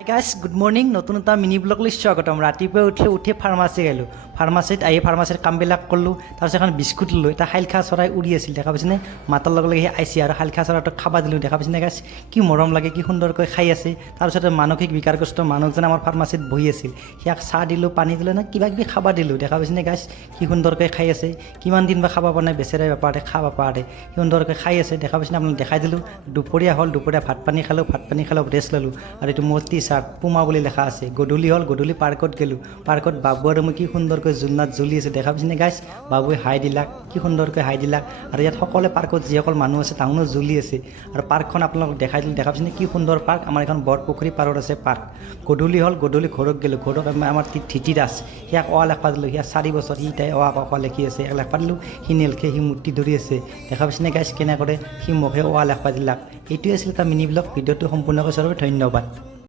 Guys good morning নতুন এটা mini ব্লগলৈ স্বাগতম ৰাতিপুৱাই উঠি ফাৰ্মাচী গ'লোঁ ফাৰ্মাচীত আহি ফাৰ্মাচীৰ কামবিলাক কৰিলোঁ তাৰপিছত এখন বিস্কুট ল'লোঁ এটা শালিখা চৰাই উৰি আছিল দেখা পাইছেনে মাতৰ লগে লগে সি আহিছে আৰু শালিখা চৰাইটোক খাব দিলোঁ দেখা পাইছেনে গাইজ কি মৰম লাগে কি সুন্দৰকৈ খাই আছে তাৰপিছতে মানসিক বিকাৰগ্ৰস্ত মানুহজন আমাৰ ফাৰ্মাচীত বহি আছিল সিয়াক চাহ দিলোঁ পানী দিলোঁ না কিবা কিবি খাব দিলোঁ দেখা পাইছেনে গাইজ কি সুন্দৰকৈ খাই আছে কিমান দিন বা খাব পৰা নাই বেচেৰাই বেপাৰতে খাব পাৰে কি সুন্দৰকৈ খাই আছে দেখা পাইছেনে আপোনালোক দেখাই দিলোঁ দুপৰীয়া হ'ল দুপৰীয়া ভাত পানী খালোঁ ৰেষ্ট ল'লোঁ আৰু এইটো মোৰ টি চাৰ্ট পুমা বুলি লেখা আছে গধূলি হ'ল গধূলি পাৰ্কত গ'লোঁ পাৰ্কত বাবু আৰু মই কি সুন্দৰকৈ জোলনাত জ্বলি আছে দেখা পাইছেনে গাইজ বাবুৱে হাই দিলাক কি সুন্দৰকৈ হাই দিলাক আৰু ইয়াত সকলোৱে পাৰ্কত যিসকল মানুহ আছে তাহোনো জ্বলি আছে আৰু পাৰ্কখন আপোনালোকক দেখাই দিলোঁ দেখা পাইছেনে কি সুন্দৰ পাৰ্ক আমাৰ এখন বৰপুখুৰী পাৰত আছে পাৰ্ক গধূলি হ'ল গধূলি ঘৰত গ'লোঁ ঘৰত আমাৰ ধিতি দাস সিয়াক লেখা দিলোঁ সিয়াক 4 বছৰ সি তাই লেখি আছে লেখা দিলোঁ সি নেলখে সি মূৰ্তি ধৰি আছে দেখা পাইছেনে গাইজ কেনেকৈ সি মুখে লেখা দিলাক এইটোৱে আছিল এটা মিনি ব্লগ ভিডিঅ'টো সম্পূৰ্ণকৈ চোৱাৰ বাবে ধন্যবাদ।